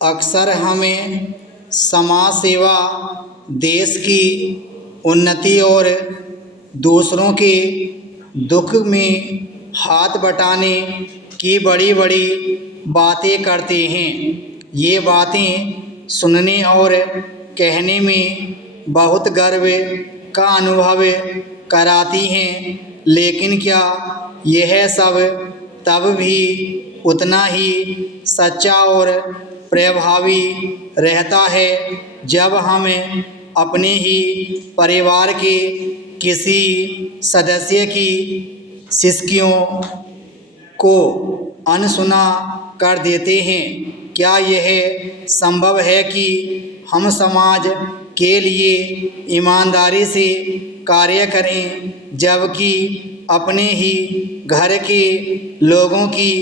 अक्सर हमें समाज सेवा, देश की उन्नति और दूसरों के दुख में हाथ बटाने की बड़ी बड़ी बातें करते हैं। ये बातें सुनने और कहने में बहुत गर्व का अनुभव कराती हैं, लेकिन क्या यह सब तब भी उतना ही सच्चा और प्रभावी रहता है जब हम अपने ही परिवार के किसी सदस्य की शिकायतों को अनसुना कर देते हैं? क्या यह संभव है कि हम समाज के लिए ईमानदारी से कार्य करें, जबकि अपने ही घर के लोगों की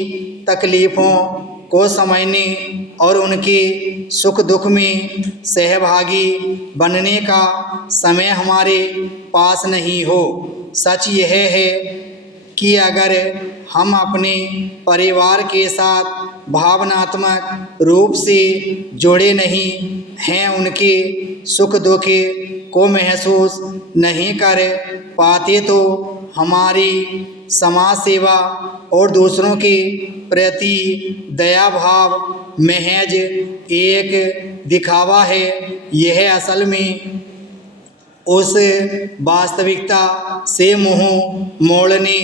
तकलीफ़ों को समझने और उनके सुख दुख में सहभागी बनने का समय हमारे पास नहीं हो? सच यह है कि अगर हम अपने परिवार के साथ भावनात्मक रूप से जुड़े नहीं हैं, उनके सुख दुख को महसूस नहीं कर पाते, तो हमारी समाज सेवा और दूसरों के प्रति दया भाव महज एक दिखावा है। यह असल में उस वास्तविकता से मुंह मोड़ने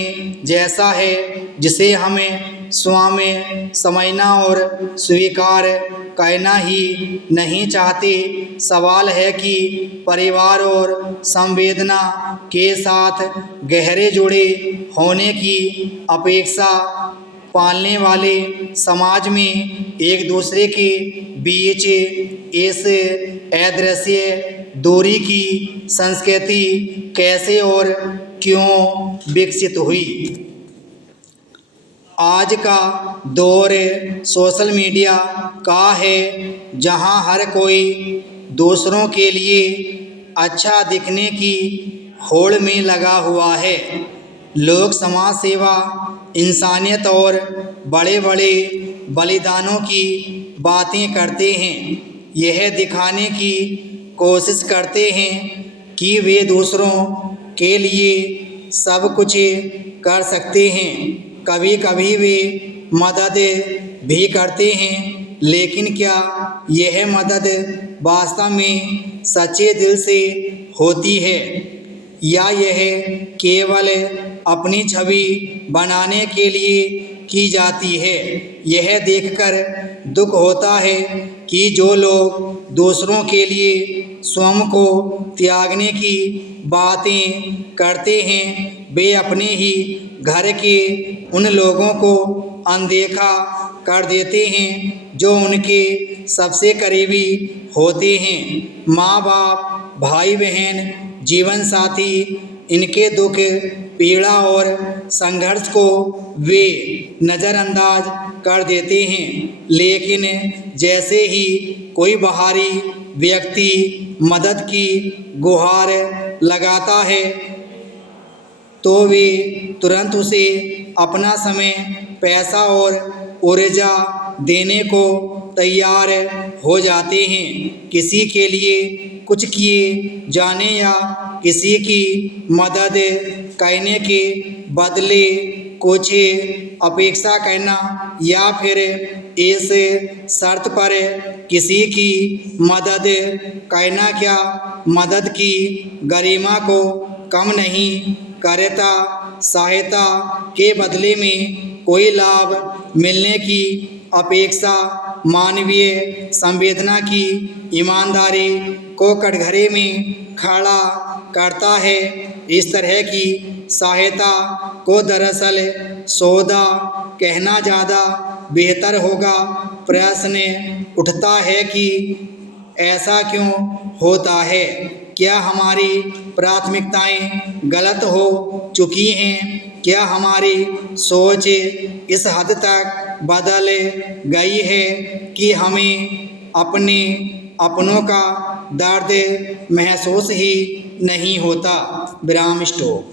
जैसा है जिसे हमें स्वयं समझना और स्वीकार करना ही नहीं चाहते। सवाल है कि परिवार और संवेदना के साथ गहरे जुड़े होने की अपेक्षा पालने वाले समाज में एक दूसरे के बीच इस अदृश्य दूरी की संस्कृति कैसे और क्यों विकसित हुई? आज का दौर सोशल मीडिया का है, जहां हर कोई दूसरों के लिए अच्छा दिखने की होड़ में लगा हुआ है। लोग समाज सेवा, इंसानियत और बड़े बड़े बलिदानों की बातें करते हैं। यह दिखाने की कोशिश करते हैं कि वे दूसरों के लिए सब कुछ कर सकते हैं। कभी कभी वे मदद भी करते हैं, लेकिन क्या यह मदद वास्तव में सच्चे दिल से होती है, या यह केवल अपनी छवि बनाने के लिए की जाती है? यह देखकर दुख होता है कि जो लोग दूसरों के लिए स्वयं को त्यागने की बातें करते हैं, वे अपने ही घर के उन लोगों को अनदेखा कर देते हैं जो उनके सबसे करीबी होते हैं। माँ बाप, भाई बहन, जीवन साथी, इनके दुख, पीड़ा और संघर्ष को वे नज़रअंदाज कर देते हैं, लेकिन जैसे ही कोई बाहरी व्यक्ति मदद की गुहार लगाता है, तो वे तुरंत उसे अपना समय, पैसा और ऊर्जा देने को तैयार हो जाते हैं। किसी के लिए कुछ किए जाने या किसी की मदद करने के बदले कुछ अपेक्षा करना, या फिर इस शर्त पर किसी की मदद करना क्या मदद की गरिमा को कम नहीं करता? सहायता के बदले में कोई लाभ मिलने की अपेक्षा मानवीय संवेदना की ईमानदारी को कटघरे में खड़ा करता है। इस तरह की सहायता को दरअसल सौदा कहना ज़्यादा बेहतर होगा। प्रश्न उठता है कि ऐसा क्यों होता है? क्या हमारी प्राथमिकताएं गलत हो चुकी हैं? क्या हमारी सोच इस हद तक बदल गई है कि हमें अपने अपनों का दर्द महसूस ही नहीं होता? विराम स्टॉप।